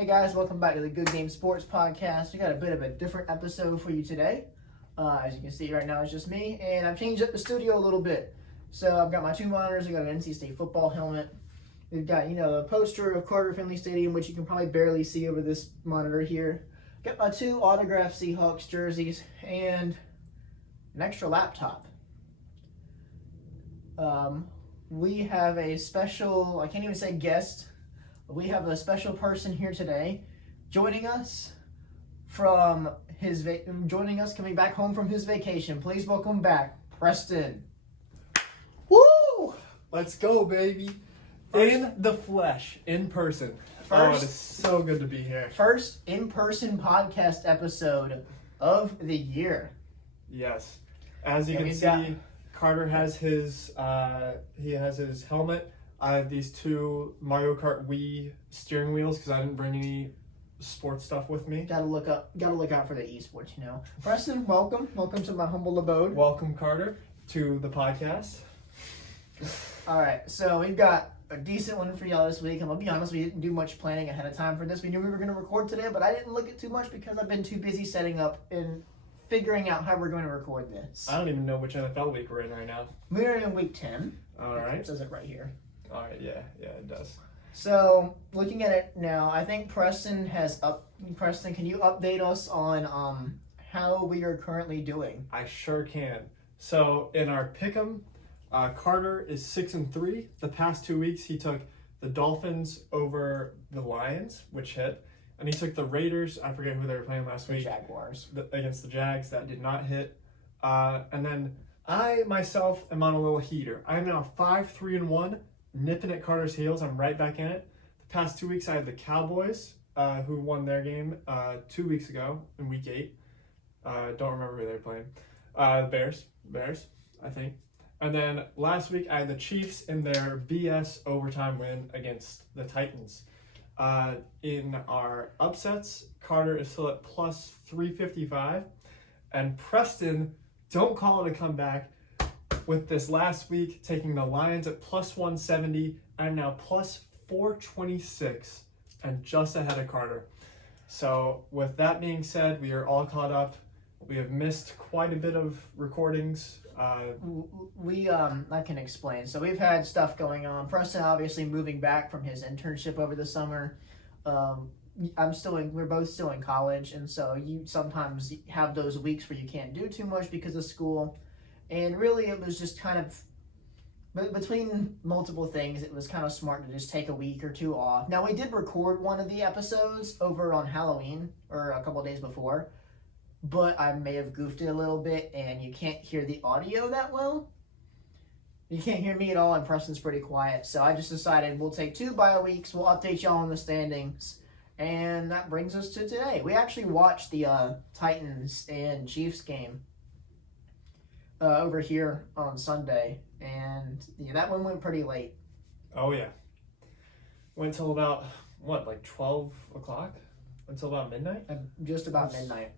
Hey guys, welcome back to the Good Game Sports Podcast. We got a bit of a different episode for you today. As you can see right now, it's just me, and I've changed up the studio a little bit. So I've got my two monitors. I've got an NC State football helmet. We've got, a poster of Carter Finley Stadium, which you can probably barely see over this monitor here. Got my two autographed Seahawks jerseys and an extra laptop. We have a special, I can't even say guest, but we have a special person here today joining us coming back home from his vacation. Please welcome back Preston. Woo! Let's go, baby. In the flesh, in person. It is so good to be here. First in-person podcast episode of the year. Yes. As you can see, Carter has his helmet. I have these two Mario Kart Wii steering wheels because I didn't bring any sports stuff with me. Gotta look out for the esports, Preston, welcome to my humble abode. Welcome, Carter, to the podcast. All right, so we've got a decent one for y'all this week. I'm gonna be honest, we didn't do much planning ahead of time for this. We knew we were gonna record today, but I didn't look at too much because I've been too busy setting up and figuring out how we're going to record this. I don't even know which NFL week we're in right now. We're in week 10. All right. It says it right here. All right, yeah, it does. So, looking at it now, I think Preston, can you update us on how we are currently doing? I sure can. So, in our pick'em, Carter is 6-3. The past 2 weeks, he took the Dolphins over the Lions, which hit. And he took the Raiders, I forget who they were playing last week. Jaguars. Against the Jags, that did not hit. And then I, myself, am on a little heater. I'm now 5-3-1, nipping at Carter's heels. I'm right back in it. The past 2 weeks, I had the Cowboys, who won their game 2 weeks ago in week 8. Don't remember who they were playing. Bears, I think. And then last week, I had the Chiefs in their BS overtime win against the Titans. In our upsets, Carter is still at plus 355. And Preston, don't call it a comeback, with this last week taking the Lions at plus 170 and now plus 426 and just ahead of Carter. So with that being said, we are all caught up. We have missed quite a bit of recordings. I can explain. So we've had stuff going on. Preston obviously moving back from his internship over the summer. We're both still in college, and so you sometimes have those weeks where you can't do too much because of school. And really it was just kind of, between multiple things, it was kind of smart to just take a week or two off. Now we did record one of the episodes over on Halloween, or a couple days before, but I may have goofed it a little bit, and you can't hear the audio that well. You can't hear me at all, and Preston's pretty quiet. So I just decided we'll take 2 bye weeks. We'll update y'all on the standings. And that brings us to today. We actually watched the Titans and Chiefs game over here on Sunday. And that one went pretty late. Oh, yeah. Went till about, 12 o'clock? Until about midnight? Just about midnight.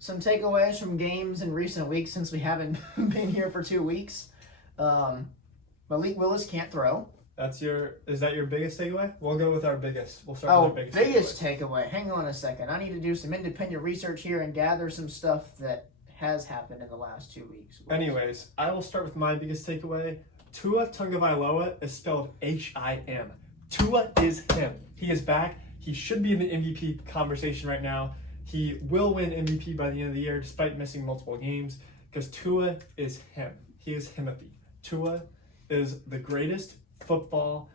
Some takeaways from games in recent weeks since we haven't been here for 2 weeks. Malik Willis can't throw. Is that your biggest takeaway? We'll go with our biggest. We'll start with our biggest takeaway. Hang on a second. I need to do some independent research here and gather some stuff that has happened in the last 2 weeks. Anyways, I will start with my biggest takeaway. Tua Tagovailoa is spelled H-I-M. Tua is him. He is back. He should be in the MVP conversation right now. He will win MVP by the end of the year despite missing multiple games because Tua is him. He is Himothy. Tua is the greatest football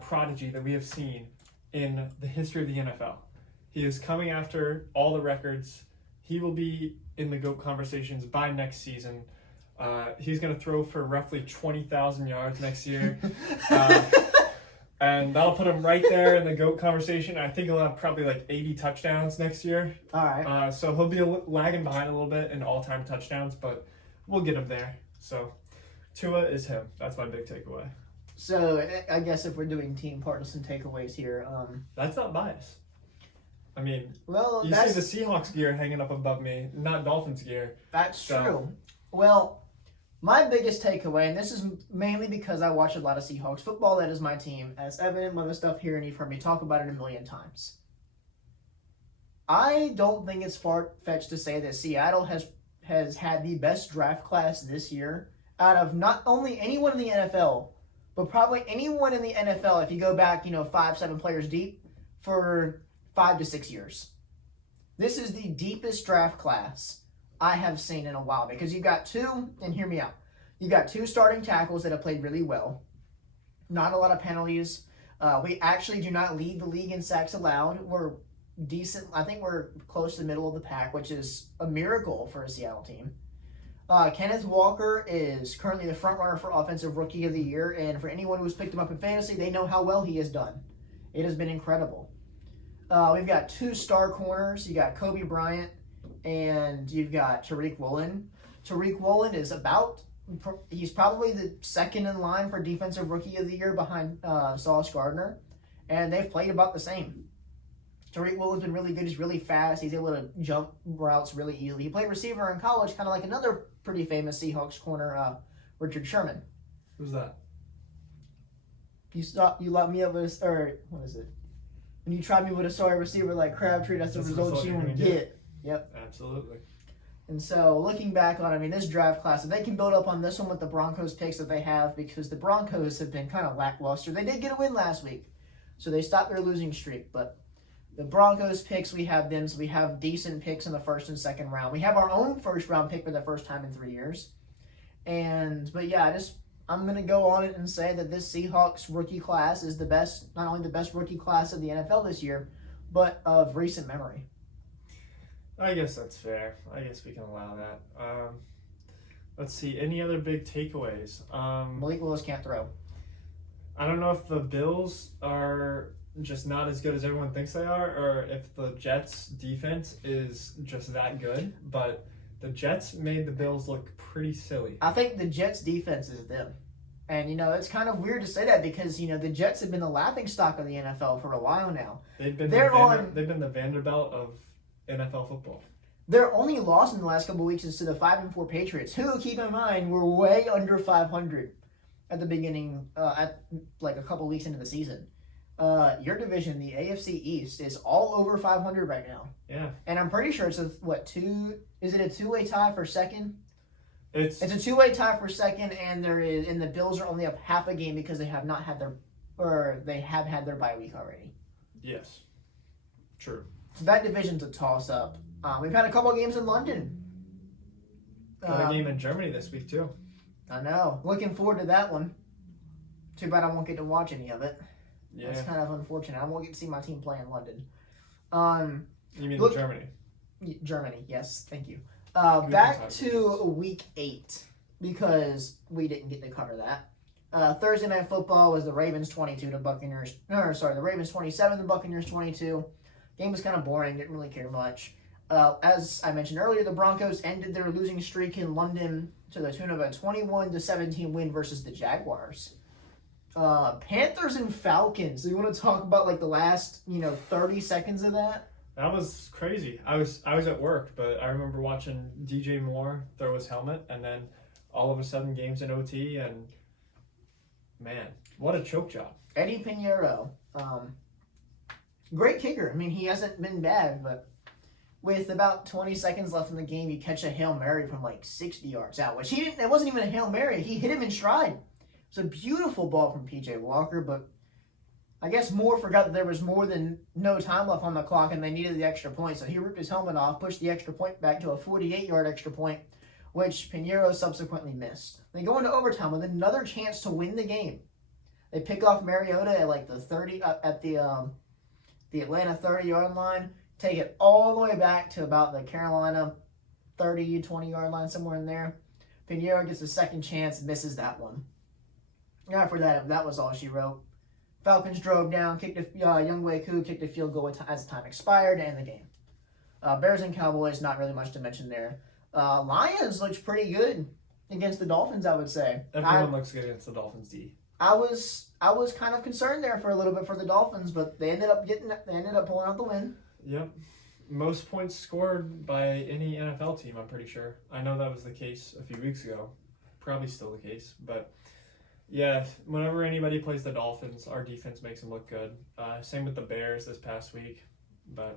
prodigy that we have seen in the history of the NFL. He is coming after all the records. He will be in the GOAT conversations by next season. He's going to throw for roughly 20,000 yards next year. And that'll put him right there in the GOAT conversation. I think he'll have probably 80 touchdowns next year. All right. So he'll be lagging behind a little bit in all-time touchdowns, but we'll get him there. So Tua is him. That's my big takeaway. So I guess if we're doing team partisan takeaways here, that's not bias. I mean, well, you see the Seahawks gear hanging up above me, not Dolphins gear. That's true. Well, my biggest takeaway, and this is mainly because I watch a lot of Seahawks football, that is my team, as evident by the stuff here, and you've heard me talk about it a million times. I don't think it's far-fetched to say that Seattle has had the best draft class this year out of not only anyone in the NFL, but probably anyone in the NFL if you go back, 5-7 players deep for 5 to 6 years. This is the deepest draft class I have seen in a while because you've got two, and hear me out, you got two starting tackles that have played really well. Not a lot of penalties. We actually do not lead the league in sacks allowed. We're decent. I think we're close to the middle of the pack, which is a miracle for a Seattle team. Kenneth Walker is currently the front runner for Offensive Rookie of the Year, and for anyone who's picked him up in fantasy, they know how well he has done. It has been incredible. We've got two star corners. You got Kobe Bryant, and you've got Tariq Woolen. Tariq Woolen is he's probably the second in line for Defensive Rookie of the Year behind Sauce Gardner, and they've played about the same. Tariq Woolen's been really good. He's really fast. He's able to jump routes really easily. He played receiver in college, kind of like another pretty famous Seahawks corner, Richard Sherman. Who's that? You locked me up with, or what is it? When you try me with a sorry receiver like Crabtree, that's the result you want to get. Yep. Absolutely. And so, looking back on, this draft class, if they can build up on this one with the Broncos picks that they have, because the Broncos have been kind of lackluster. They did get a win last week, so they stopped their losing streak. But the Broncos picks, we have them, so we have decent picks in the first and second round. We have our own first round pick for the first time in 3 years. But yeah, I'm going to go on it and say that this Seahawks rookie class is the best, not only the best rookie class of the NFL this year, but of recent memory. I guess that's fair. I guess we can allow that. Let's see. Any other big takeaways? Malik Willis can't throw. I don't know if the Bills are just not as good as everyone thinks they are, or if the Jets' defense is just that good, but the Jets made the Bills look pretty silly. I think the Jets' defense is them. And, it's kind of weird to say that because, the Jets have been the laughingstock of the NFL for a while now. They've been the Vanderbilt of NFL football. Their only loss in the last couple of weeks is to the 5-4 Patriots, who, keep in mind, were way under 500 at the beginning, a couple weeks into the season. Your division, the AFC East, is all over 500 right now. Yeah. And I'm pretty sure it's a two-way tie for second? It's a two-way tie for second, and the Bills are only up half a game because they have had their bye week already. Yes. True. So that division's a toss-up. We've had a couple of games in London. Got a game in Germany this week, too. I know. Looking forward to that one. Too bad I won't get to watch any of it. Yeah. That's kind of unfortunate. I won't get to see my team play in London. You mean Germany? Germany, yes. Thank you. Back to Week 8, because we didn't get to cover that. Thursday Night Football was the Ravens 22 to Buccaneers. The Ravens 27, the Buccaneers 22. Game was kind of boring. Didn't really care much. As I mentioned earlier, the Broncos ended their losing streak in London to the tune of a 21-17 win versus the Jaguars. Panthers and Falcons. Do you want to talk about the last 30 seconds of that? That was crazy. I was at work, but I remember watching DJ Moore throw his helmet, and then all of a sudden games in OT, and man, what a choke job. Eddie Pinheiro, great kicker. He hasn't been bad, but with about 20 seconds left in the game, you catch a Hail Mary from 60 yards out, which he didn't. It wasn't even a Hail Mary. He hit him in stride. It was a beautiful ball from P.J. Walker, but I guess Moore forgot that there was more than no time left on the clock and they needed the extra point, so he ripped his helmet off, pushed the extra point back to a 48-yard extra point, which Pinheiro subsequently missed. They go into overtime with another chance to win the game. They pick off Mariota at the 30 at the Atlanta 30-yard line, take it all the way back to about the Carolina 30, 20-yard line, somewhere in there. Pinheiro gets a second chance, misses that one. After that was all she wrote. Falcons drove down, Younghoe Koo kicked a field goal as time expired to end the game. Bears and Cowboys, not really much to mention there. Lions looked pretty good against the Dolphins, I would say. Everyone looks good against the Dolphins D. I was kind of concerned there for a little bit for the Dolphins, but they ended up pulling out the win. Yep. Most points scored by any NFL team, I'm pretty sure. I know that was the case a few weeks ago. Probably still the case, but yeah, whenever anybody plays the Dolphins, our defense makes them look good. Same with the Bears this past week. But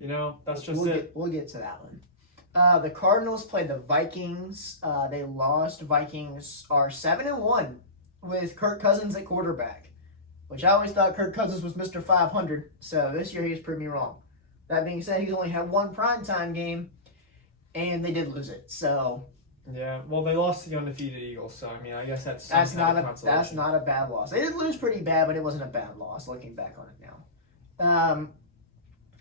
That's just it. We'll get to that one. The Cardinals played the Vikings. They lost. Vikings are 7-1 with Kirk Cousins at quarterback, which I always thought Kirk Cousins was Mr. 500. So this year he's proved me wrong. That being said, he's only had one primetime game, and they did lose it. So yeah, well, they lost to the undefeated Eagles. So I mean, I guess that's not a bad loss. They did lose pretty bad, but it wasn't a bad loss. Looking back on it now.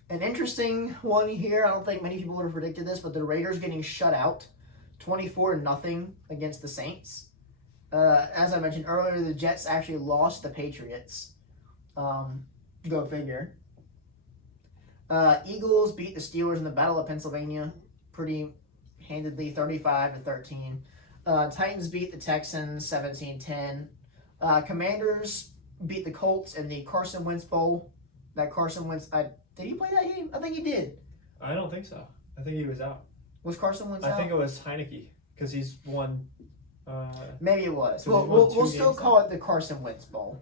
An interesting one here. I don't think many people would have predicted this, but the Raiders getting shut out 24-0 against the Saints. As I mentioned earlier, the Jets actually lost the Patriots. Go figure. Eagles beat the Steelers in the Battle of Pennsylvania pretty handedly, 35-13. Titans beat the Texans 17-10. Commanders beat the Colts in the Carson Wentz Bowl. That Carson Wentz... did he play that game? I think he did. I don't think so. I think he was out. Was Carson Wentz out? I think it was Heineke because he's won. Maybe it was. Well, we'll still call it the Carson Wentz Bowl.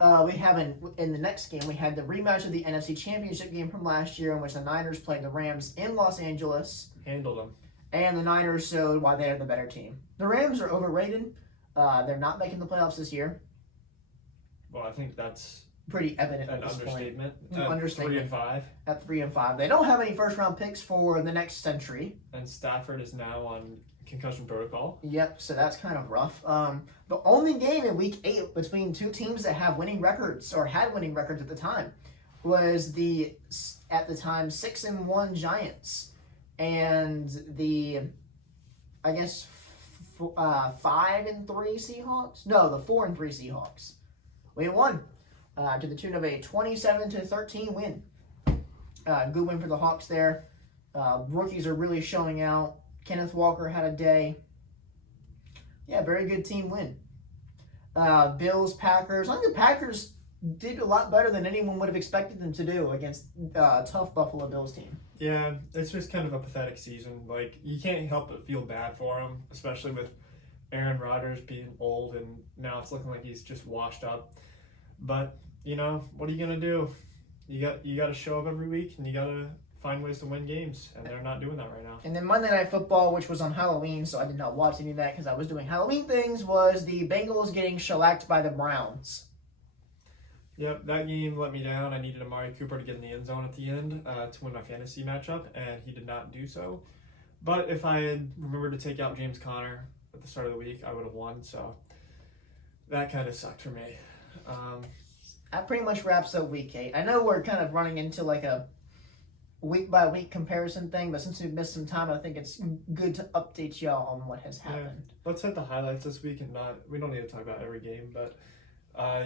We have in the next game, we had the rematch of the NFC Championship game from last year in which the Niners played the Rams in Los Angeles. Handled them. And the Niners showed why they are the better team. The Rams are overrated. They're not making the playoffs this year. Well, I think that's pretty evident an at this understatement. point. Understatement. 3-5. At 3-5. They don't have any first-round picks for the next century. And Stafford is now on concussion protocol. Yep, so that's kind of rough. The only game in Week 8 between two teams that have winning records, or had winning records at the time, was the, at the time, 6-1 Giants and the, I guess, 5-3 Seahawks? No, the 4-3 Seahawks. We won to the tune of a 27-13 win. Good win for the Hawks there. Rookies are really showing out. Kenneth Walker had a day. Yeah, very good team win. Bills, Packers. I think the Packers did a lot better than anyone would have expected them to do against a tough Buffalo Bills team. Yeah, it's just kind of a pathetic season. Like, you can't help but feel bad for him, especially with Aaron Rodgers being old and now it's looking like he's just washed up. But, what are you going to do? You got to show up every week and you got to find ways to win games, and they're not doing that right now. And then Monday Night Football, which was on Halloween, so I did not watch any of that because I was doing Halloween things, was the Bengals getting shellacked by the Browns. Yep, that game let me down. I needed Amari Cooper to get in the end zone at the end to win my fantasy matchup, and he did not do so. But if I had remembered to take out James Conner at the start of the week, I would have won, so that kind of sucked for me. That pretty much wraps up Week 8. I know we're kind of running into like a week-by-week comparison thing, but since we've missed some time, I think it's good to update y'all on what has happened. Yeah. Let's hit the highlights this week, and we don't need to talk about every game, but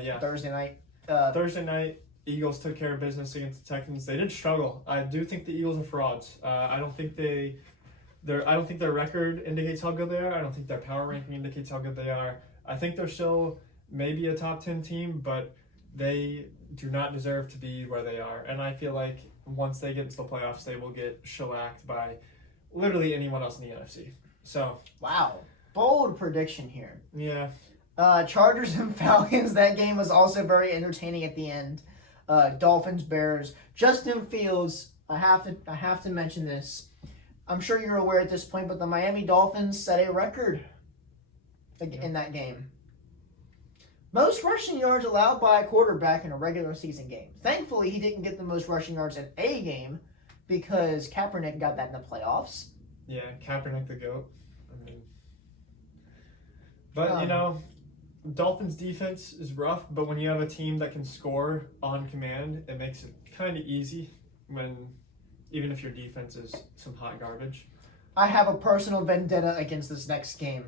yeah. Thursday night, Eagles took care of business against the Texans. They did struggle. I do think the Eagles are frauds. I don't think their record indicates how good they are. I don't think their power ranking indicates how good they are. I think they're still maybe a top 10 team, but they do not deserve to be where they are. And I feel like once they get into the playoffs, they will get shellacked by literally anyone else in the NFC. So, wow, bold prediction here. Yeah. Chargers and Falcons. That game was also very entertaining at the end. Dolphins, Bears. Justin Fields. I have to mention this. I'm sure you're aware at this point, but the Miami Dolphins set a record in that game. Most rushing yards allowed by a quarterback in a regular season game. Thankfully, he didn't get the most rushing yards in a game because Kaepernick got that in the playoffs. Yeah, Kaepernick the GOAT. Dolphins defense is rough, but when you have a team that can score on command, it makes it kind of easy even if your defense is some hot garbage. I have a personal vendetta against this next game.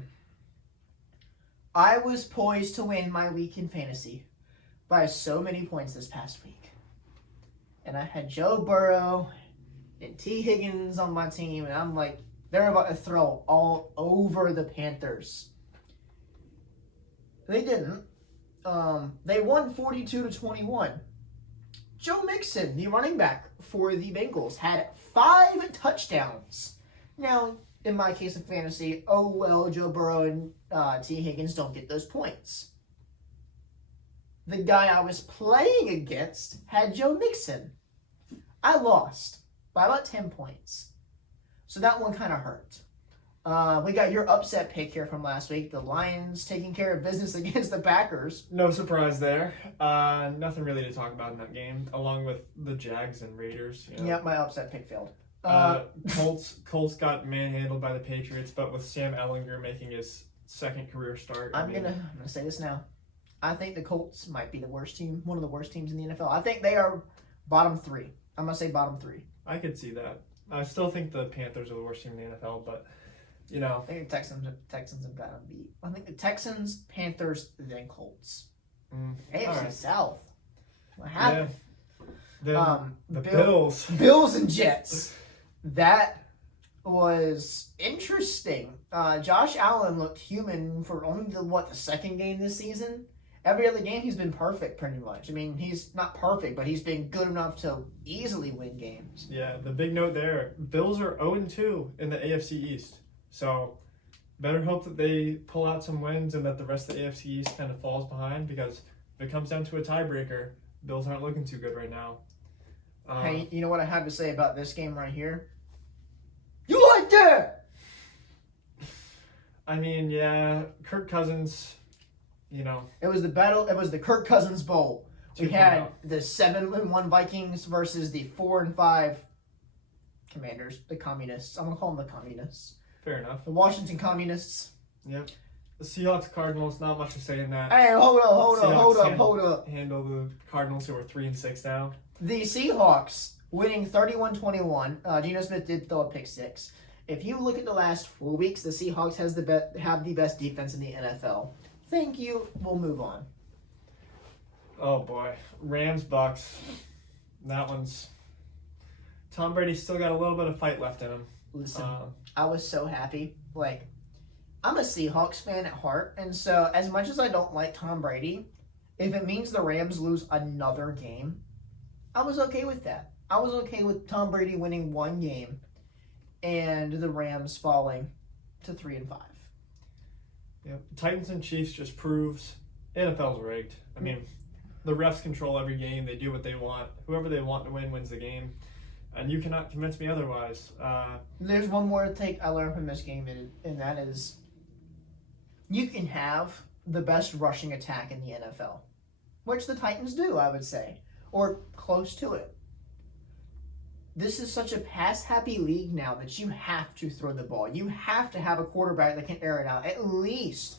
I was poised to win my week in fantasy by so many points this past week. And I had Joe Burrow and T. Higgins on my team, and I'm like, they're about to throw all over the Panthers. They didn't. They won 42-21. Joe Mixon, the running back for the Bengals, had 5 touchdowns. Now, in my case of fantasy, oh well, Joe Burrow and T. Higgins don't get those points. The guy I was playing against had Joe Mixon. I lost. by about 10 points. So that one kind of hurt. We got your upset pick here from last week. The Lions taking care of business against the Packers. No surprise there. Nothing really to talk about in that game, along with the Jags and Raiders. You know. Yep, my upset pick failed. Colts got manhandled by the Patriots, but with Sam Ehlinger making his second career start. I'm gonna say this now. I think the Colts might be the worst team, one of the worst teams in the NFL. I think they are bottom 3. I'm gonna say bottom 3. I could see that. I still think the Panthers are the worst team in the NFL, but you know. I think the Texans have got them beat. I think the Texans, Panthers, then Colts. AFC right. South. What happened? Yeah. The Bills. Bills and Jets. That was interesting. Josh Allen looked human for only the second game this season. Every other game he's been perfect pretty much. I mean, he's not perfect, but he's been good enough to easily win games. Yeah, the big note there, Bills are 0-2 in the AFC East. So better hope that they pull out some wins and that the rest of the AFC East kind of falls behind, because if it comes down to a tiebreaker, Bills aren't looking too good right now. Hey, you know what I have to say about this game right here? You like that? I mean, yeah, Kirk Cousins, you know. It was the Kirk Cousins Bowl. We 2.0. had the 7-1 Vikings versus the 4-5 Commanders, the Communists. I'm going to call them the Communists. Fair enough. The Washington Communists. Yep. The Seahawks, Cardinals, not much to say in that. Hey, hold up. Handle the Cardinals, who are 3-6 now. The Seahawks winning 31-21. Geno Smith did throw a pick 6. If you look at the last 4 weeks, the Seahawks have the best defense in the NFL. Thank you. We'll move on. Oh boy, Rams, Bucks. That one's. Tom Brady's still got a little bit of fight left in him. Listen, I was so happy. Like, I'm a Seahawks fan at heart, and so as much as I don't like Tom Brady, if it means the Rams lose another game, I was okay with that. I was okay with Tom Brady winning one game and the Rams falling to 3-5. Yep. Titans and Chiefs just proves NFL's rigged. I mean, the refs control every game. They do what they want. Whoever they want to win wins the game. And you cannot convince me otherwise. There's one more take I learned from this game, and that is you can have the best rushing attack in the NFL, which the Titans do, I would say, or close to it. This is such a pass-happy league now that you have to throw the ball. You have to have a quarterback that can air it out at least,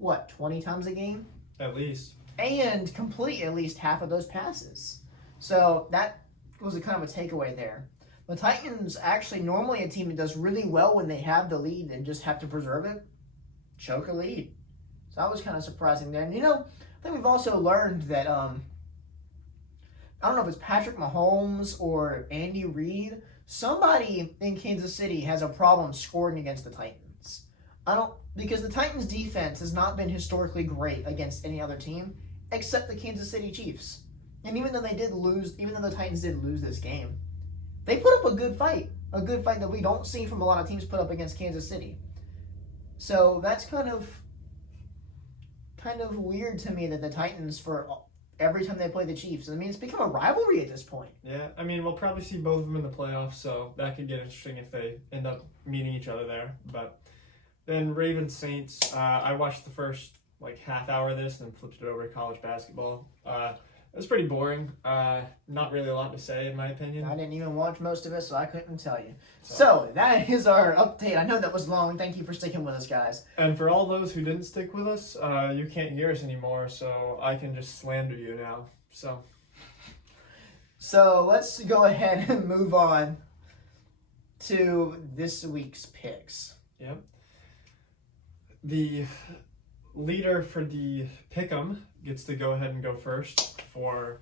20 times a game? At least. And complete at least half of those passes. So that was a kind of a takeaway there. The Titans actually normally a team that does really well when they have the lead and just have to preserve it, choke a lead. So that was kind of surprising there. And I think we've also learned that I don't know if it's Patrick Mahomes or Andy Reid. Somebody in Kansas City has a problem scoring against the Titans. Because the Titans' defense has not been historically great against any other team except the Kansas City Chiefs. And even though the Titans did lose this game, they put up a good fight that we don't see from a lot of teams put up against Kansas City. So that's kind of weird to me that the Titans, for every time they play the Chiefs, I mean, it's become a rivalry at this point. Yeah, I mean, we'll probably see both of them in the playoffs, so that could get interesting if they end up meeting each other there. But then Ravens Saints, I watched the first half hour of this and then flipped it over to college basketball. It was pretty boring. Not really a lot to say, in my opinion. I didn't even watch most of it, so I couldn't tell you. So that is our update. I know that was long. Thank you for sticking with us, guys. And for all those who didn't stick with us, you can't hear us anymore, so I can just slander you now. So let's go ahead and move on to this week's picks. Yep. The leader for the Pick'em gets to go ahead and go first for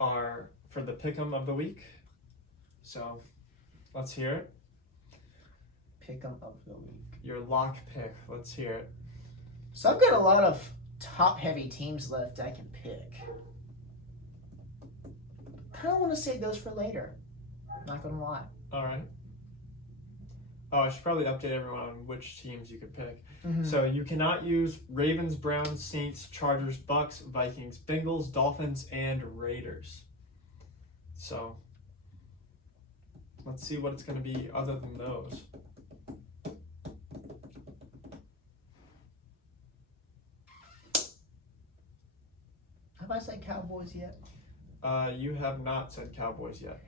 the Pick'em of the week. So let's hear it. Pick'em of the week. Your lock pick. Let's hear it. So I've got a lot of top-heavy teams left I can pick. I don't want to save those for later. Not going to lie. All right. Oh, I should probably update everyone on which teams you could pick. Mm-hmm. So you cannot use Ravens, Browns, Saints, Chargers, Bucks, Vikings, Bengals, Dolphins, and Raiders. So Let's see what it's going to be other than those. Have I said Cowboys yet? You have not said Cowboys yet.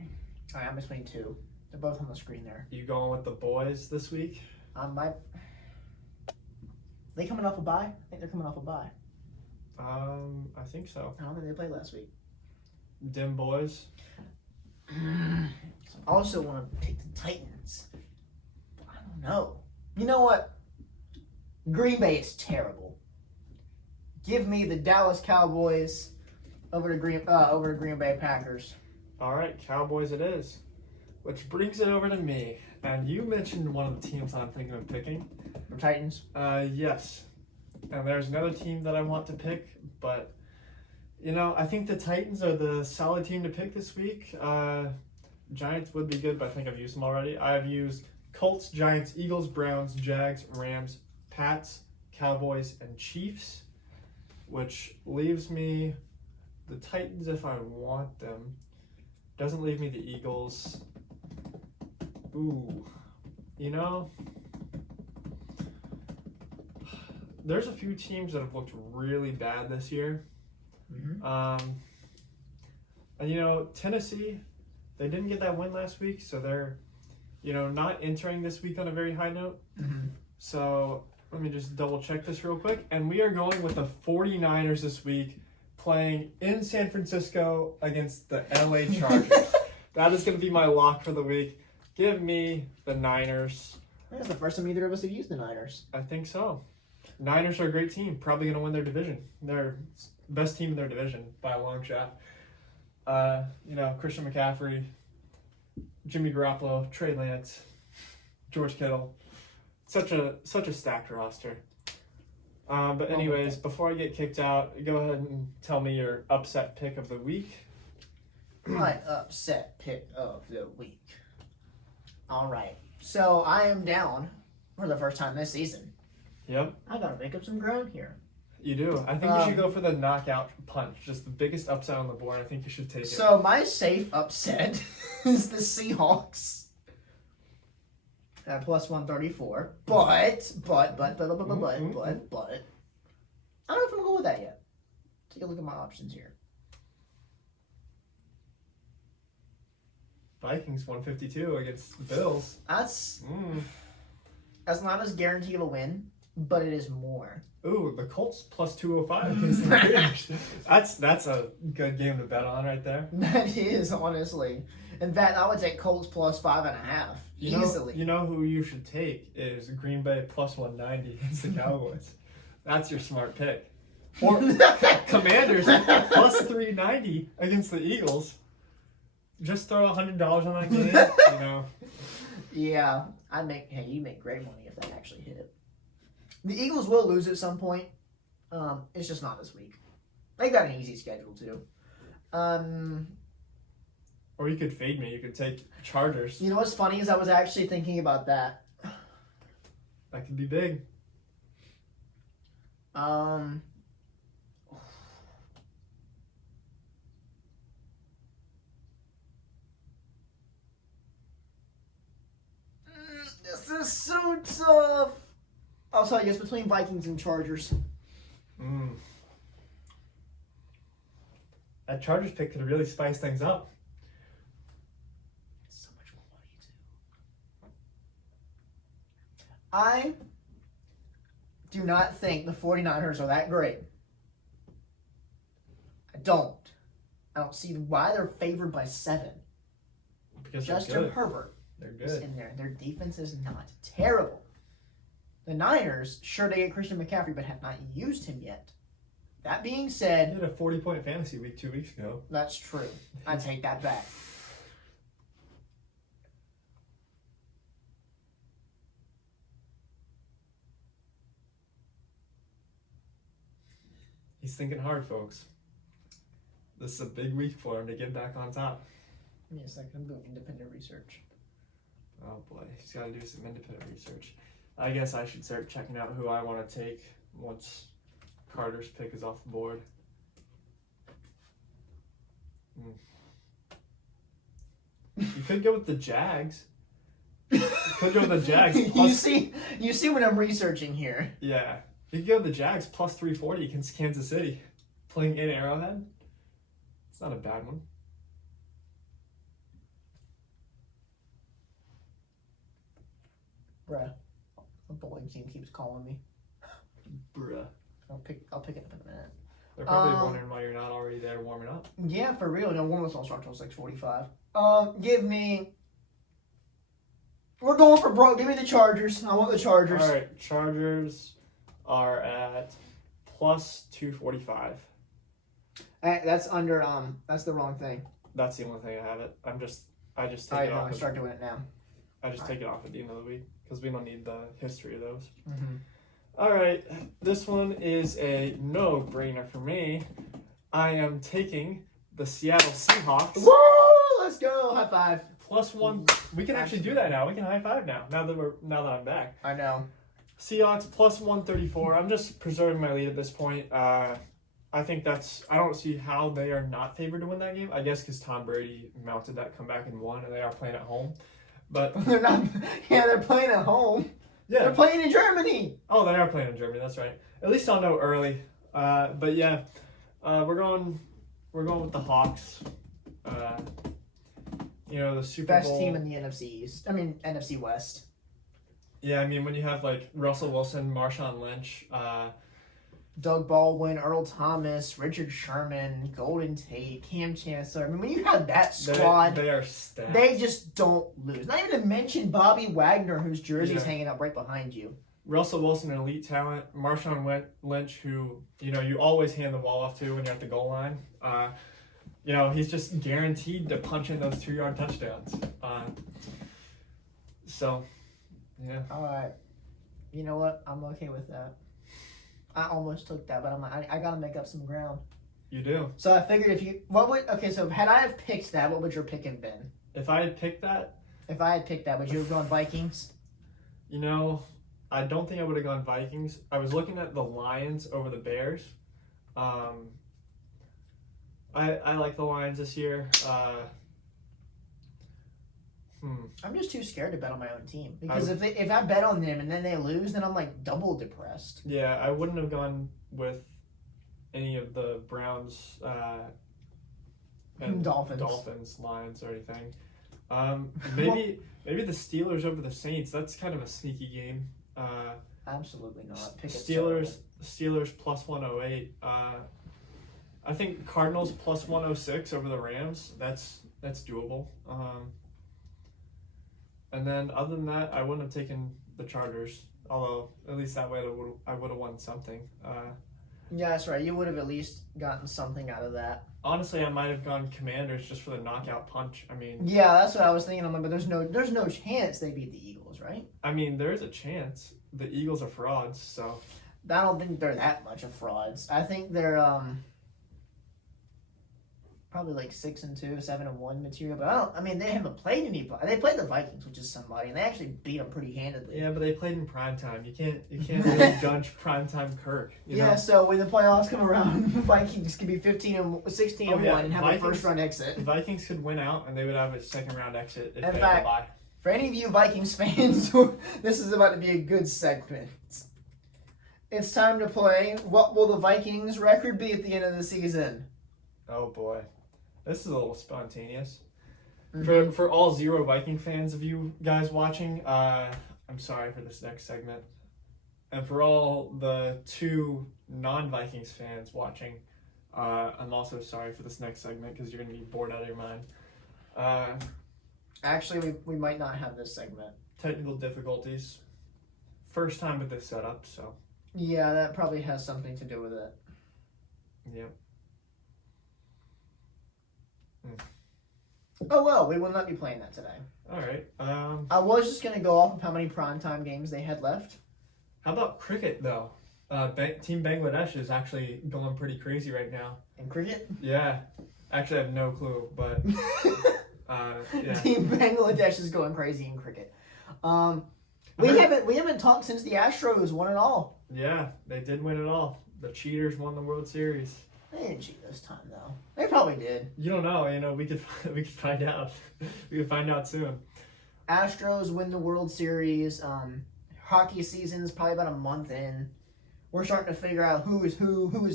All right, I'm between two. They're both on the screen there. You going with the boys this week? They coming off a bye? I think they're coming off a bye. I think so. I don't think they played last week. Dim boys. I also want to pick the Titans. But I don't know. You know what? Green Bay is terrible. Give me the Dallas Cowboys over to Green Bay Packers. All right, Cowboys it is. Which brings it over to me. And you mentioned one of the teams I'm thinking of picking. The Titans? Yes. And there's another team that I want to pick, but I think the Titans are the solid team to pick this week. Giants would be good, but I think I've used them already. I've used Colts, Giants, Eagles, Browns, Jags, Rams, Pats, Cowboys, and Chiefs, which leaves me the Titans if I want them. Doesn't leave me the Eagles. Ooh, there's a few teams that have looked really bad this year. Mm-hmm. And Tennessee, they didn't get that win last week, so they're, not entering this week on a very high note. Mm-hmm. So let me just double check this real quick. And we are going with the 49ers this week, playing in San Francisco against the LA Chargers. That is going to be my lock for the week. Give me the Niners. That's the first time either of us have used the Niners. I think so. Niners are a great team. Probably going to win their division. They're best team in their division by a long shot. Christian McCaffrey, Jimmy Garoppolo, Trey Lance, George Kittle. Such a stacked roster. But anyways, before I get kicked out, go ahead and tell me your upset pick of the week. My upset pick of the week. All right. So I am down for the first time this season. Yep. I gotta make up some ground here. You do. I think you should go for the knockout punch. Just the biggest upset on the board. I think you should take it. So my safe upset is the Seahawks at plus 134. But I don't know if I'm gonna go with that yet. Take a look at my options here. Vikings 152 against the Bills. That's not as guaranteed a win, but it is more. Ooh, the Colts plus 205 against the Raiders. That's a good game to bet on right there. That is, honestly. In fact, I would take Colts plus 5.5 easily. You know who you should take is Green Bay plus 190 against the Cowboys. That's your smart pick. Or Commanders plus 390 against the Eagles. Just throw $100 on that game. Yeah, you make great money if that actually hit. The Eagles will lose at some point. It's just not this week. They got an easy schedule too. Or you could fade me. You could take Chargers. You know what's funny is I was actually thinking about that. That could be big. This is so tough. I'll tell you, it's between Vikings and Chargers. That Chargers pick could really spice things up. It's so much more money, too. I do not think the 49ers are that great. I don't see why they're favored by 7. Because Justin Herbert is in there. Their defense is not terrible. The Niners, sure they get Christian McCaffrey, but have not used him yet. That being said... You had a 40-point fantasy week 2 weeks ago. That's true. I take that back. He's thinking hard, folks. This is a big week for him to get back on top. Yes, I can do independent research. Oh boy, he's got to do some independent research. I guess I should start checking out who I want to take once Carter's pick is off the board. You could go with the Jags. You could go with the Jags. You see what I'm researching here. Yeah. You could go with the Jags plus 340 against Kansas City. Playing in Arrowhead. It's not a bad one. Bruh. The bowling team keeps calling me. Bruh. I'll pick it up in a minute. They're probably wondering why you're not already there warming up. Yeah, for real. No, warm-ups don't start till 6:45. Give me... We're going for broke. Give me the Chargers. I want the Chargers. All right, Chargers are at plus 245. That's under, that's the wrong thing. That's the only thing I have it. I just take Alright, it no, off. start doing it now. I just take it off at the end of the week because we don't need the history of those. Mm-hmm. All right, this one is a no-brainer for me. I am taking the Seattle Seahawks. Woo! Let's go! High five. Plus one. We can actually do that now. We can high five now. Now that I'm back. I know. Seahawks plus 134. I'm just preserving my lead at this point. I think that's. I don't see how they are not favored to win that game. I guess because Tom Brady mounted that comeback and won, and they are playing at home. But They're not. Yeah, they're playing at home. yeah, They're playing in Germany. Oh, they are playing in Germany. That's right. At least I'll know early. But yeah, we're going with the Hawks. The Super Best Bowl. team in the NFC East. I mean, NFC West. Yeah, I mean when you have like Russell Wilson, Marshawn Lynch. Doug Baldwin, Earl Thomas, Richard Sherman, Golden Tate, Cam Chancellor. I mean, when you have that squad, they are stacked. they just don't lose. Not even to mention Bobby Wagner, whose jersey's hanging up right behind you. Russell Wilson, an elite talent. Marshawn Lynch, who you always hand the ball off to when you're at the goal line. He's just guaranteed to punch in those 2-yard touchdowns. So, yeah. All right. You know what? I'm okay with that. I almost took that, but I'm like, I gotta make up some ground. You do. So I figured so had I have picked that, what would your pick have been? If I had picked that, would you have gone Vikings? I don't think I would have gone Vikings. I was looking at the Lions over the Bears. I like the Lions this year. I'm just too scared to bet on my own team because if I bet on them and then they lose, then I'm like double depressed. Yeah, I wouldn't have gone with any of the Browns and Dolphins, Lions, or anything. Maybe the Steelers over the Saints. That's kind of a sneaky game. Absolutely not. Pick Steelers plus 108. I think Cardinals plus 106 over the Rams. That's doable. And then other than that, I wouldn't have taken the Chargers. Although at least that way I would have won something. Yeah, that's right. You would have at least gotten something out of that. Honestly, I might have gone Commanders just for the knockout punch. I mean, yeah, that's what I was thinking on them. But there's no chance they beat the Eagles, right? I mean, there is a chance. The Eagles are frauds, so I don't think they're that much of frauds. I think they're probably like 6-2, 7-1 material. But they haven't played anybody. They played the Vikings, which is somebody, and they actually beat them pretty handedly. Yeah, but they played in primetime. You can't really judge primetime Kirk. You know? So when the playoffs come around, Vikings could be 16-1 and have a first round exit. Vikings could win out, and they would have a second round exit if they fact, bye. For any of you Vikings fans, this is about to be a good segment. It's time to play. What will the Vikings' record be at the end of the season? Oh boy. This is a little spontaneous. Mm-hmm. For all zero Viking fans of you guys watching, I'm sorry for this next segment. And for all the 2 non-Vikings fans watching, I'm also sorry for this next segment because you're going to be bored out of your mind. Actually, we might not have this segment. Technical difficulties. First time with this setup, so. Yeah, that probably has something to do with it. Yep. Oh well, we will not be playing that today. All right. I was just going to go off of how many primetime games they had left. How about cricket, though? Team Bangladesh is actually going pretty crazy right now. In cricket? Yeah. Actually, I have no clue, but... yeah. Team Bangladesh is going crazy in cricket. We haven't talked since the Astros won it all. Yeah, they did win it all. The cheaters won the World Series. They didn't cheat this time, though. They probably did. You don't know. We could find out. We could find out soon. Astros win the World Series. Hockey season's probably about a month in. We're starting to figure out who is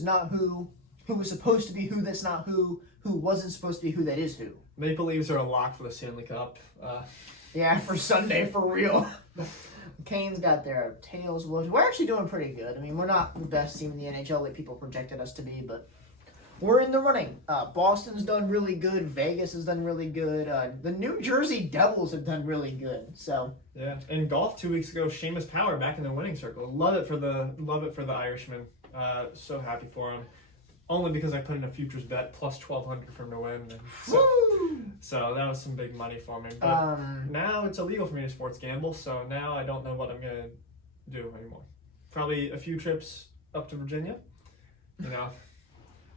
not who was supposed to be who that's not who wasn't supposed to be who that is who. Maple Leafs are a lock for the Stanley Cup. Yeah, for Sunday, for real. Canes got their tails whooped. We're actually doing pretty good. I mean, we're not the best team in the NHL like people projected us to be, but we're in the running. Boston's done really good. Vegas has done really good. The New Jersey Devils have done really good. So yeah, in golf 2 weeks ago, Seamus Power back in the winning circle. Love it for the Irishman. So happy for him. Only because I put in a futures bet plus 1,200 for him to win. So that was some big money for me. But now it's illegal for me to sports gamble, so now I don't know what I'm going to do anymore. Probably a few trips up to Virginia,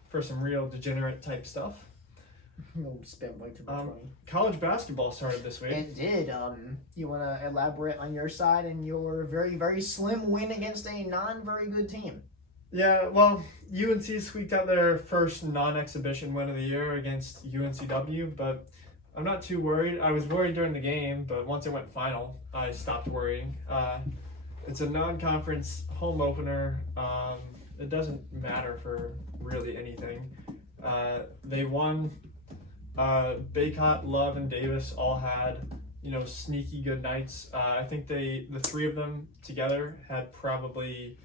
for some real degenerate type stuff. We'll spend way too much money. College basketball started this week. It did. You want to elaborate on your side and your very, very slim win against a non-very good team? Yeah, well, UNC squeaked out their first non-exhibition win of the year against UNCW, but I'm not too worried. I was worried during the game, but once it went final, I stopped worrying. It's a non-conference home opener. It doesn't matter for really anything. They won. Baycott, Love, and Davis all had, sneaky good nights. I think the three of them together had probably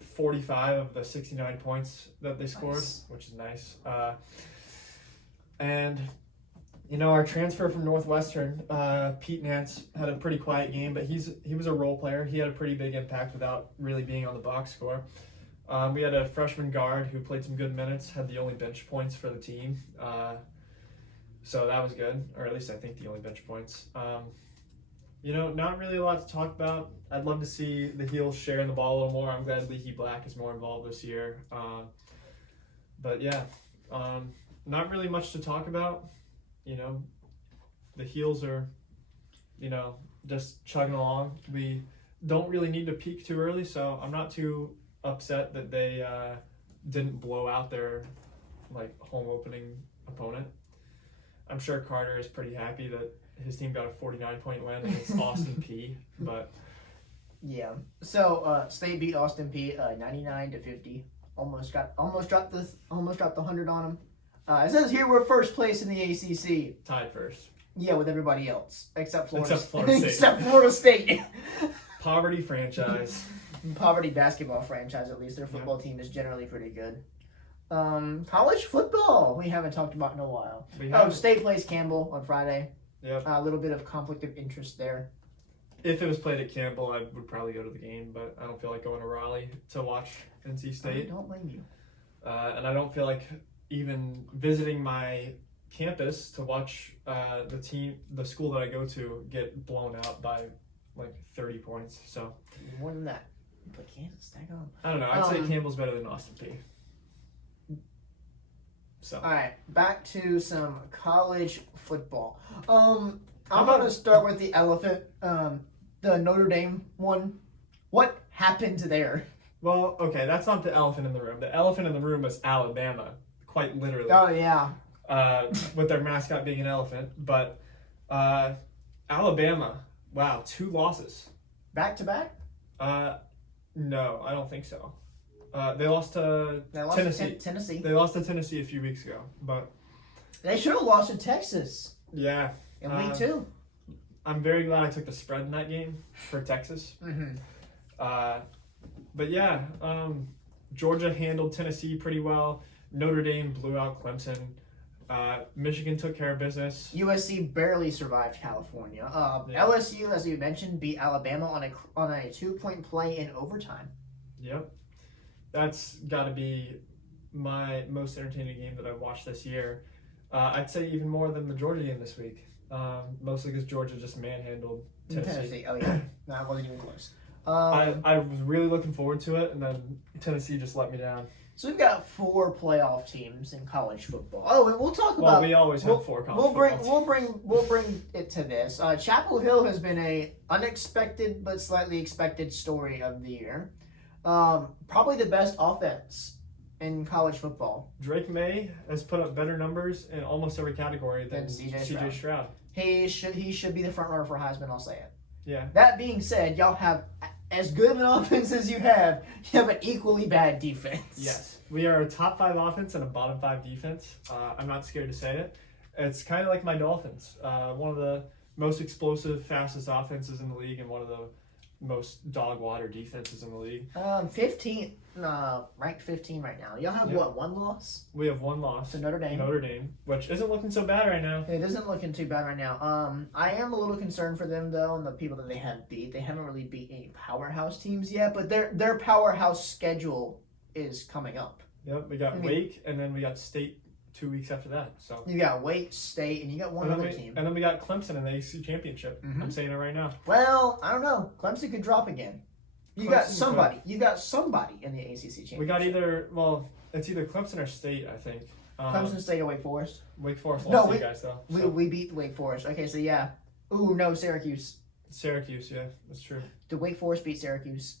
45 of the 69 points that they scored, nice. Which is nice. And our transfer from Northwestern, Pete Nance, had a pretty quiet game, but he was a role player. He had a pretty big impact without really being on the box score. We had a freshman guard who played some good minutes, had the only bench points for the team. So that was good, or at least I think the only bench points. Not really a lot to talk about. I'd love to see the Heels sharing the ball a little more. I'm glad Leaky Black is more involved this year. But yeah, not really much to talk about. The Heels are, just chugging along. We don't really need to peak too early, so I'm not too upset that they didn't blow out their home opening opponent. I'm sure Carter is pretty happy that his team got a 49-point win against Austin P. But yeah, so State beat Austin P 99-50. Almost dropped the 100 on them. It says here we're first place in the ACC. Tied first. Yeah, with everybody else except Florida State. Except Florida State. Poverty franchise. Poverty basketball franchise, at least. Their football team is generally pretty good. College football we haven't talked about in a while. State plays Campbell on Friday. Yep. A little bit of conflict of interest there. If it was played at Campbell, I would probably go to the game, but I don't feel like going to Raleigh to watch NC State. I don't blame you. And I don't feel like even visiting my campus to watch the school that I go to get blown out by 30 points. So more than that. But Kansas, stack on. I don't know. I'd say Campbell's better than Austin P. So. All right, back to some college football. I'm going to start with the elephant, the Notre Dame one. What happened there? Well, okay, that's not the elephant in the room. The elephant in the room was Alabama, quite literally. Oh, yeah. With their mascot being an elephant. But Alabama, wow, 2 losses. Back to back? No, I don't think so. They lost to Tennessee. They lost to Tennessee a few weeks ago, but they should have lost to Texas. Yeah, in week 2. I'm very glad I took the spread in that game for Texas. Mm-hmm. But yeah, Georgia handled Tennessee pretty well. Notre Dame blew out Clemson. Michigan took care of business. USC barely survived California. LSU, as you mentioned, beat Alabama on a 2-point play in overtime. Yep. That's got to be my most entertaining game that I've watched this year. I'd say even more than the Georgia game this week. Mostly because Georgia just manhandled Tennessee. Oh, yeah. That wasn't even close. I was really looking forward to it, and then Tennessee just let me down. So we've got 4 playoff teams in college football. Oh, and we'll talk about. Well, we always have 4 college football teams. We'll bring it to this. Chapel Hill has been a unexpected but slightly expected story of the year. Probably the best offense in college football. Drake May has put up better numbers in almost every category than CJ Stroud. He should be the front runner for Heisman, I'll say it. Yeah. That being said, y'all have as good of an offense as you have an equally bad defense. Yes. We are a top 5 offense and a bottom 5 defense. I'm not scared to say it. It's kind of like my Dolphins. One of the most explosive, fastest offenses in the league and one of the most dog water defenses in the league. 15, ranked 15 right now. Y'all have one loss? We have 1 loss to Notre Dame, which isn't looking so bad right now. It isn't looking too bad right now. I am a little concerned for them though, and the people that they have beat. They haven't really beat any powerhouse teams yet, but their powerhouse schedule is coming up. Yep, we got Wake, and then we got State 2 weeks after that. So you got Wake, State, and you got one other team. And then we got Clemson in the ACC Championship. Mm-hmm. I'm saying it right now. Well, I don't know. Clemson could drop again. You got somebody in the ACC Championship. We got it's either Clemson or State, I think. Clemson, State, or Wake Forest? Wake Forest lost you guys, though. So. We beat Wake Forest. Okay, so yeah. Ooh, no, Syracuse. Syracuse, yeah, that's true. Did Wake Forest beat Syracuse?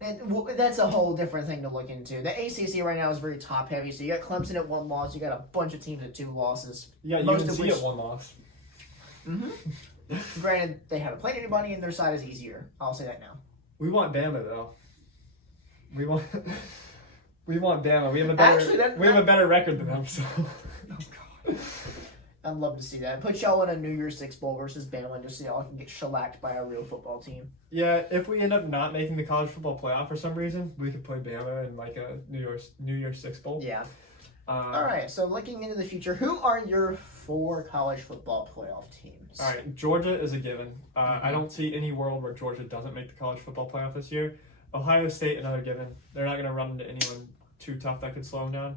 And that's a whole different thing to look into. The ACC right now is very top heavy. So you got Clemson at 1 loss. You got a bunch of teams at 2 losses. Yeah, UNC at 1 loss. Mm-hmm. Granted, they haven't played anybody, and their side is easier. I'll say that now. We want Bama though. We want Bama. We have a better record than them. So. Oh God. I'd love to see that. Put y'all in a New Year's Six bowl versus Bama just so y'all can get shellacked by a real football team. Yeah, if we end up not making the college football playoff for some reason, we could play Bama in like a New Year's Six bowl. Yeah. All right. So looking into the future, who are your 4 college football playoff teams? All right. Georgia is a given. I don't see any world where Georgia doesn't make the college football playoff this year. Ohio State, another given. They're not going to run into anyone too tough that could slow them down.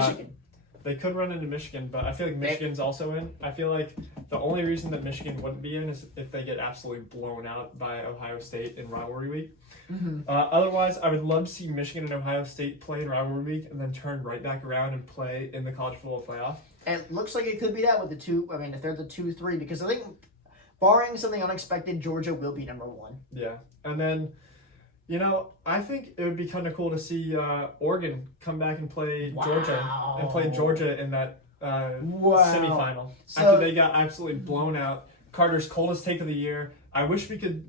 Michigan. They could run into Michigan, but I feel like Michigan's also in. I feel like the only reason that Michigan wouldn't be in is if they get absolutely blown out by Ohio State in rivalry week. Mm-hmm. Otherwise, I would love to see Michigan and Ohio State play in rivalry week and then turn right back around and play in the college football playoff. And it looks like it could be that with the 2. I mean, if they're the 2-3, because I think, barring something unexpected, Georgia will be number 1. Yeah, and then. I think it would be kind of cool to see Oregon come back and play Georgia in that semifinal after they got absolutely blown out. Carter's coldest take of the year. I wish we could,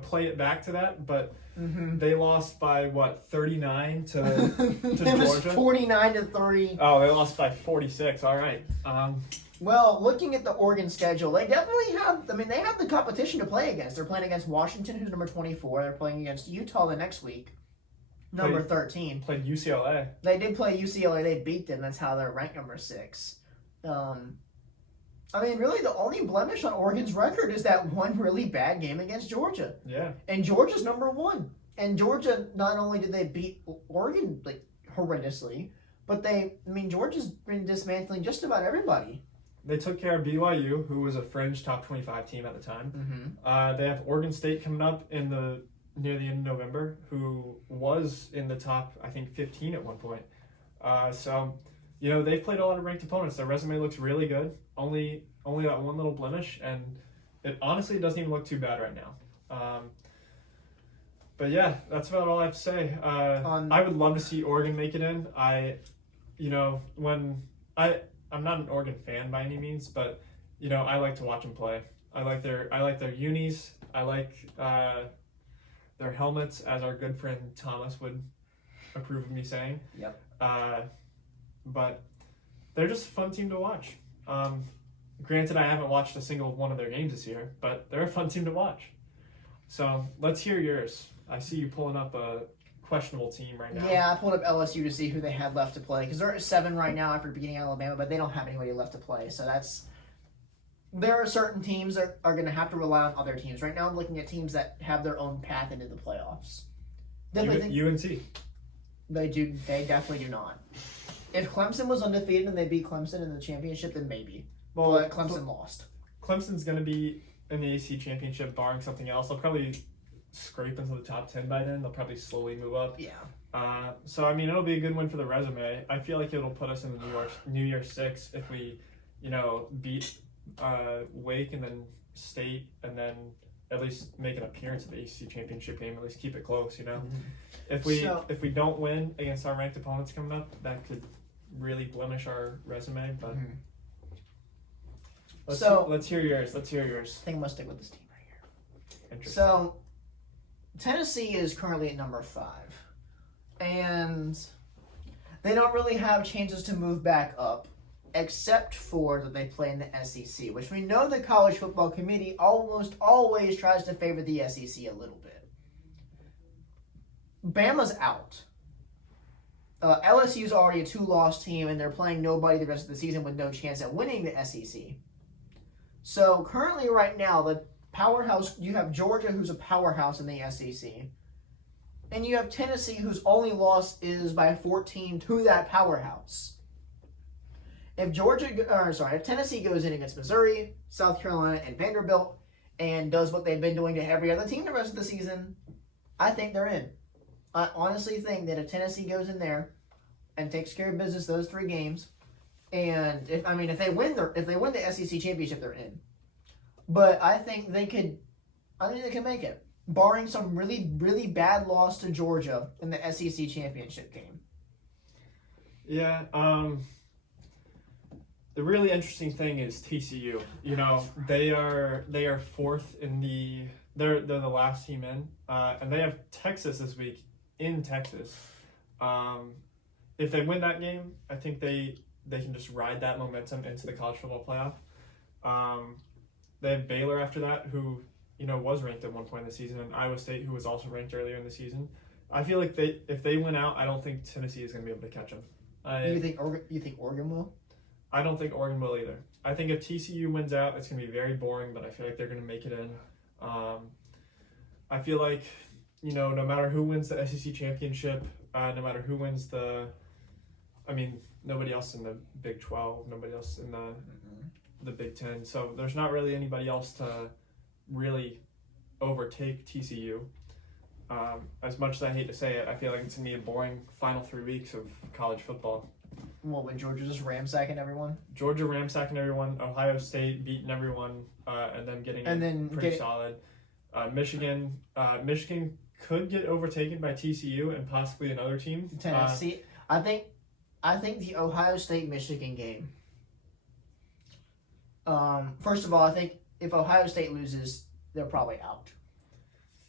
play it back to that, but they lost by 39 to Georgia. It was 49-3. Oh, they lost by 46. All right. Well, looking at the Oregon schedule, they definitely have. I mean, they have the competition to play against. They're playing against Washington, who's number 24. They're playing against Utah the next week, number 13. Played UCLA. They did play UCLA. They beat them. That's how they're ranked number 6. I mean, really, the only blemish on Oregon's record is that one really bad game against Georgia. Yeah. And Georgia's number 1. And Georgia, not only did they beat Oregon horrendously, but Georgia's been dismantling just about everybody. They took care of BYU, who was a fringe top 25 team at the time. Mm-hmm. They have Oregon State coming up near the end of November, who was in the top, I think, 15 at one point. They've played a lot of ranked opponents. Their resume looks really good. Only that one little blemish, and it honestly doesn't even look too bad right now. But yeah, that's about all I have to say. I would love to see Oregon make it in. I'm not an Oregon fan by any means, but I like to watch them play. I like their unis. I like their helmets, as our good friend Thomas would approve of me saying. Yep. But they're just a fun team to watch. Granted, I haven't watched a single one of their games this year, but they're a fun team to watch. So let's hear yours. I see you pulling up a questionable team right now. Yeah, I pulled up LSU to see who they had left to play because they're at 7 right now after beating Alabama, but they don't have anybody left to play. So there are certain teams that are going to have to rely on other teams. Right now, I'm looking at teams that have their own path into the playoffs. UNC. They definitely do not. If Clemson was undefeated and they beat Clemson in the championship, then maybe. But Clemson lost. Clemson's going to be in the AC championship, barring something else. They'll probably scrape into the top 10 by then. They'll probably slowly move up. Yeah. It'll be a good win for the resume. I feel like it'll put us in the New Year's Six if we, beat Wake and then State and then at least make an appearance at the ACC championship game. At least keep it close. Mm-hmm. If we don't win against our ranked opponents coming up, that could really blemish our resume. But let's hear yours. I think I'm gonna stick with this team right here. Interesting. So Tennessee is currently at number 5, and they don't really have chances to move back up, except for that they play in the SEC, which we know the College Football Committee almost always tries to favor the SEC a little bit. Bama's out. LSU's already a 2-loss team, and they're playing nobody the rest of the season with no chance at winning the SEC. So currently right now, the powerhouse, you have Georgia, who's a powerhouse in the SEC, and you have Tennessee, whose only loss is by 14 to that powerhouse. If Tennessee goes in against Missouri, South Carolina, and Vanderbilt, and does what they've been doing to every other team the rest of the season, I think they're in. I honestly think that if Tennessee goes in there and takes care of business those 3 games, and if they win the SEC championship, they're in. But I think they can make it, barring some really, really bad loss to Georgia in the SEC championship game. Yeah. The really interesting thing is TCU. They are 4th in they're the last team in, and they have Texas this week in Texas. If they win that game, I think they can just ride that momentum into the college football playoff. They have Baylor after that, who was ranked at one point in the season, and Iowa State, who was also ranked earlier in the season. I feel like if they win out, I don't think Tennessee is going to be able to catch them. You think Oregon will? I don't think Oregon will either. I think if TCU wins out, it's going to be very boring, but I feel like they're going to make it in. I feel like, no matter who wins the SEC championship, no matter who wins nobody else in the Big 12, nobody else in the Big 10. So there's not really anybody else to really overtake TCU. As much as I hate to say it, I feel like it's going to be a boring final 3 weeks of college football. What, when Georgia just ransacking everyone? Georgia ransacking everyone, Ohio State beating everyone, and then getting pretty solid. Michigan could get overtaken by TCU and possibly another team. Tennessee. I think the Ohio State Michigan game. First of all, I think if Ohio State loses, they're probably out.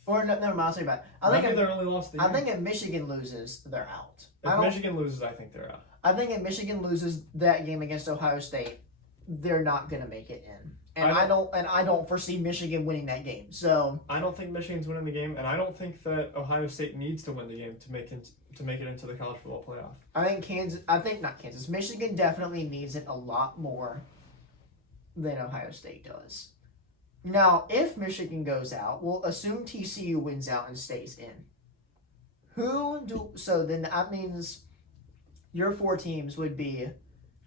Or no, never mind. I'll say about. I think if Michigan loses, they're out. If Michigan loses, I think they're out. I think if Michigan loses that game against Ohio State, they're not going to make it in. And I don't foresee Michigan winning that game. So I don't think Michigan's winning the game, and I don't think that Ohio State needs to win the game to make it into the college football playoff. Michigan definitely needs it a lot more than Ohio State does. Now, if Michigan goes out, we'll assume TCU wins out and stays in. So then that means your 4 teams would be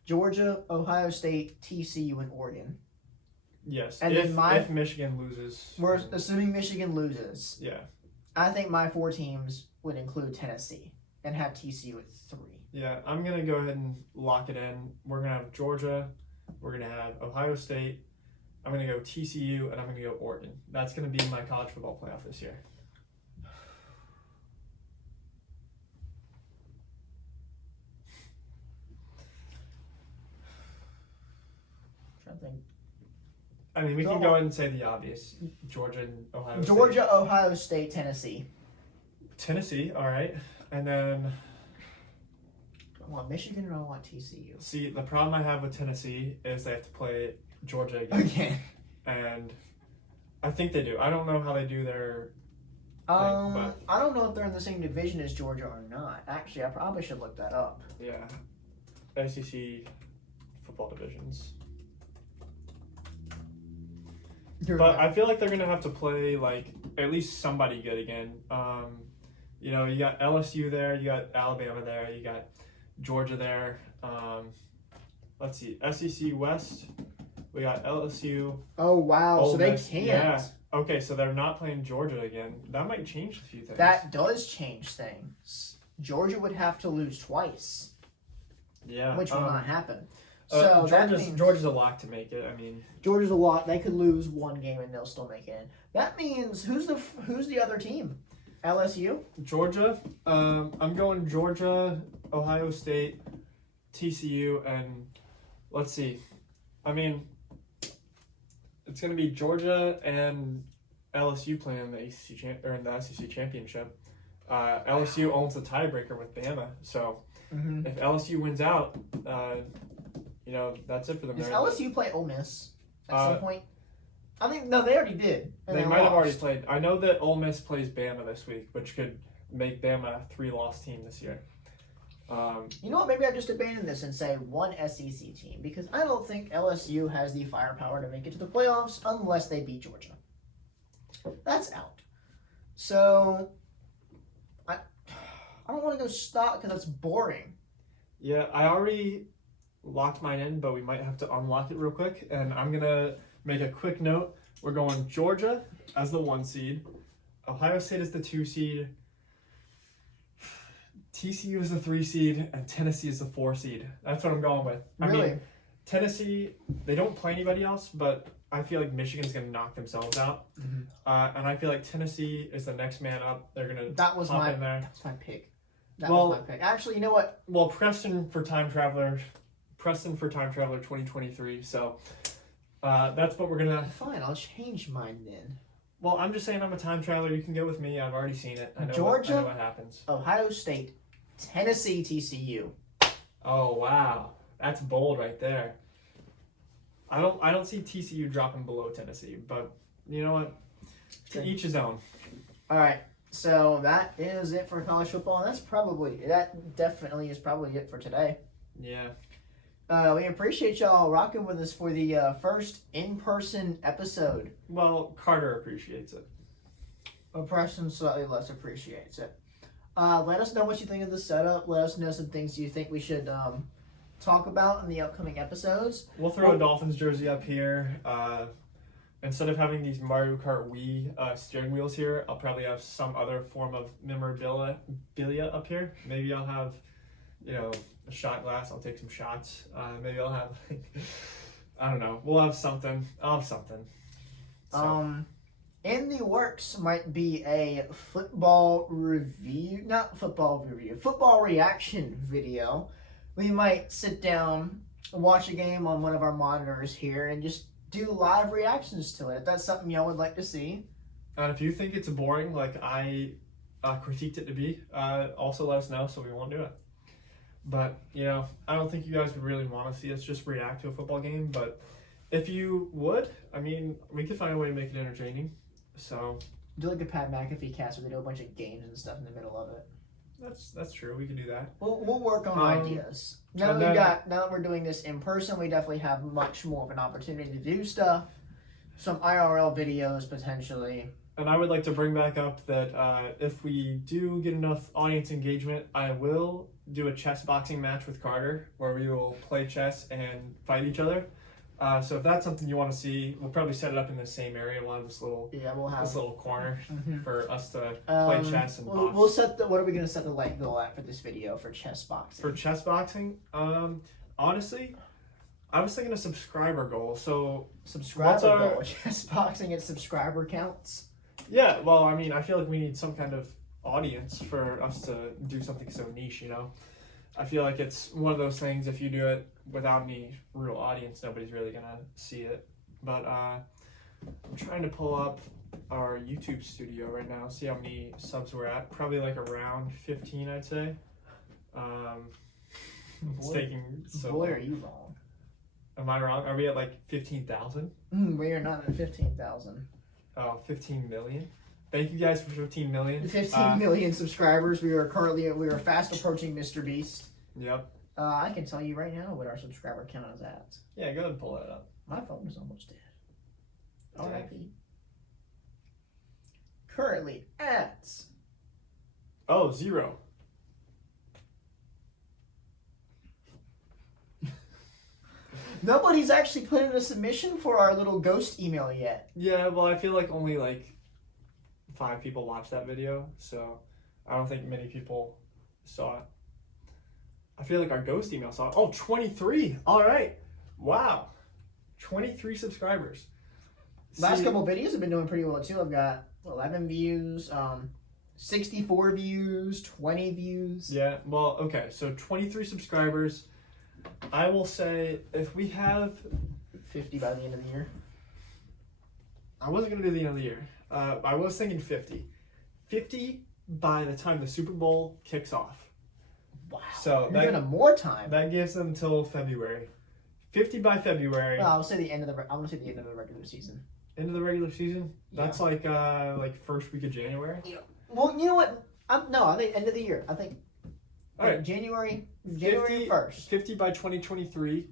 Georgia, Ohio State, TCU, and Oregon. Yes, and if Michigan loses. We're assuming Michigan loses. Yeah. I think my 4 teams would include Tennessee and have TCU at 3. Yeah, I'm going to go ahead and lock it in. We're going to have Georgia. We're going to have Ohio State. I'm going to go TCU, and I'm going to go Oregon. That's going to be my college football playoff this year. I think. I mean, we can go ahead and say the obvious. Georgia and Ohio State. Georgia, Ohio State, Tennessee. Tennessee, all right. And then... I want Michigan or I want TCU? See, the problem I have with Tennessee is they have to play Georgia again. And I think they do. I don't know how they do their thing, but... I don't know if they're in the same division as Georgia or not. Actually, I probably should look that up. Yeah. SEC football divisions. But I feel like they're going to have to play, at least somebody good again. You got LSU there, you got Alabama there, you got Georgia there. Let's see, SEC West, we got LSU. Oh, wow, so they Miss. can't. Yeah. Okay, so they're not playing Georgia again. That might change a few things. That does change things. Georgia would have to lose twice. Yeah. Which will not happen. So that means Georgia's a lock to make it. I mean, Georgia's a lot. They could lose one game and they'll still make it in. That means who's the other team? LSU? Georgia. I'm going Georgia, Ohio State, TCU, and let's see. I mean, it's going to be Georgia and LSU playing in the in the SEC championship. LSU owns the tiebreaker with Bama, so if LSU wins out, that's it for them. Does LSU play Ole Miss at some point? I think no, they already did. They might have already played. I know that Ole Miss plays Bama this week, which could make Bama a 3-loss team this year. You know what? Maybe I just abandon this and say one SEC team because I don't think LSU has the firepower to make it to the playoffs unless they beat Georgia. That's out. So I don't want to go stock because that's boring. Yeah, I already locked mine in, but we might have to unlock it real quick. And I'm gonna make a quick note. We're going Georgia as the 1 seed, Ohio State is the 2 seed, TCU is the 3 seed, and Tennessee is the 4 seed. That's what I'm going with. Really? I mean, Tennessee, they don't play anybody else, but I feel like Michigan's going to knock themselves out. Mm-hmm. And I feel like Tennessee is the next man up. They're going to in there. That was my pick. That was my pick. Actually, you know what? Well, Preston for Time Traveler 2023. So that's what we're going to... Fine, I'll change mine then. Well, I'm just saying I'm a time traveler. You can go with me. I've already seen it. I know Georgia, what happens. Ohio State, Tennessee, TCU. Oh, wow. That's bold right there. I don't see TCU dropping below Tennessee, but you know what? To each his own. All right. So that is it for college football, and that definitely is probably it for today. Yeah. We appreciate y'all rocking with us for the first in-person episode. Well, Carter appreciates it. But Preston slightly less appreciates it. Let us know what you think of the setup. Let us know some things you think we should talk about in the upcoming episodes. We'll throw a Dolphins jersey up here. Instead of having these Mario Kart Wii steering wheels here, I'll probably have some other form of memorabilia up here. Maybe I'll have, a shot glass. I'll take some shots. Maybe I'll have, I don't know. We'll have something. I'll have something. So. In the works might be a football reaction video. We might sit down, watch a game on one of our monitors here, and just do live reactions to it. If that's something y'all would like to see. And if you think it's boring, like I critiqued it to be, also let us know so we won't do it. But, I don't think you guys would really want to see us just react to a football game. But if you would, we could find a way to make it entertaining. So do like a Pat McAfee cast where they do a bunch of games and stuff in the middle of it. That's true. We could do that. We'll work on ideas. Now that we're doing this in person, we definitely have much more of an opportunity to do stuff. Some IRL videos potentially. And I would like to bring back up that if we do get enough audience engagement, I will do a chess boxing match with Carter where we will play chess and fight each other. So if that's something you want to see, we'll probably set it up in the same area. We'll have this little corner for us to play chess and box. We'll set what are we going to set the light goal at for this video for chess boxing? For chess boxing, honestly, I was thinking a subscriber goal. So goal, chess boxing and subscriber counts. Yeah, well, I feel like we need some kind of audience for us to do something so niche. I feel like it's one of those things, if you do it without any real audience, nobody's really going to see it. But I'm trying to pull up our YouTube studio right now, see how many subs we're at. Probably like around 15, I'd say. It's taking so long. Boy, are you wrong. Am I wrong? Are we at like 15,000? We are not at 15,000. Oh, 15 million? Thank you guys for 15 million. 15 million subscribers. We are fast approaching Mr. Beast. Yep. I can tell you right now what our subscriber count is at. Yeah, go ahead and pull that up. My phone is almost dead. R.I.P. Currently at 0. Nobody's actually put in a submission for our little ghost email yet. Yeah, well, I feel like only 5 people watched that video, so I don't think many people saw it. I feel like our ghost email saw it. Oh, 23. All right. Wow. 23 subscribers. Last couple videos have been doing pretty well too. I've got 11 views, 64 views, 20 views. Yeah, well, okay, so 23 subscribers. I will say if we have 50 by the end of the year. I wasn't going to do the end of the year. I was thinking 50. 50 by the time the Super Bowl kicks off. Wow. So you're gonna have more time. That gives them until February. 50 by February. Well, I'll say the end of the. I want to say the end of the regular season. End of the regular season. That's like first week of January. Yeah. Well, you know what? I think end of the year. I think. All right. January 50, 1st. 50 by 2023.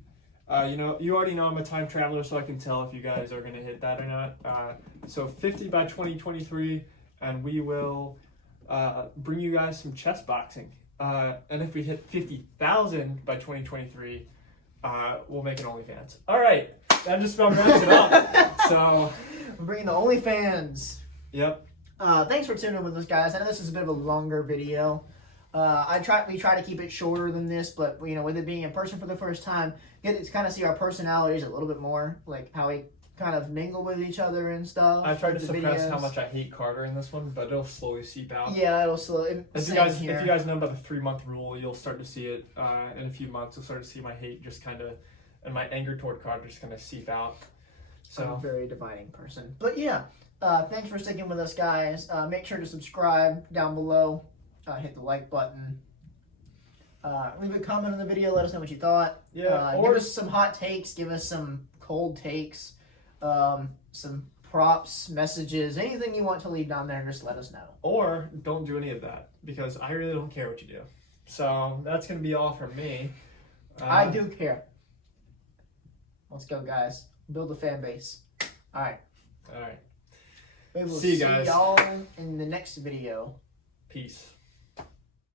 You already know I'm a time traveler, so I can tell if you guys are going to hit that or not. So 50 by 2023, and we will bring you guys some chess boxing. And if we hit 50,000 by 2023, we'll make an OnlyFans. All right, that just about wraps it up. So we're bringing the OnlyFans. Yep. Thanks for tuning in with us, guys. I know this is a bit of a longer video. We try to keep it shorter than this, but with it being in person for the first time, get to kind of see our personalities a little bit more, like how we kind of mingle with each other and stuff. I tried to the suppress videos. how much I hate Carter in this one, but it'll slowly seep out. Yeah, it'll slowly. If you guys know about the 3-month rule, you'll start to see it in a few months. You'll start to see my hate just kind of, and my anger toward Carter just kind of seep out. So I'm a very dividing person. But yeah, thanks for sticking with us, guys. Make sure to subscribe down below. Hit the like button. Leave a comment on the video. Let us know what you thought. Yeah, give us some hot takes. Give us some cold takes. Some props, messages, anything you want to leave down there, just let us know. Or don't do any of that, because I really don't care what you do. So that's going to be all from me. I do care. Let's go, guys. Build a fan base. All right. All right. We will See you guys. y'all in the next video. Peace.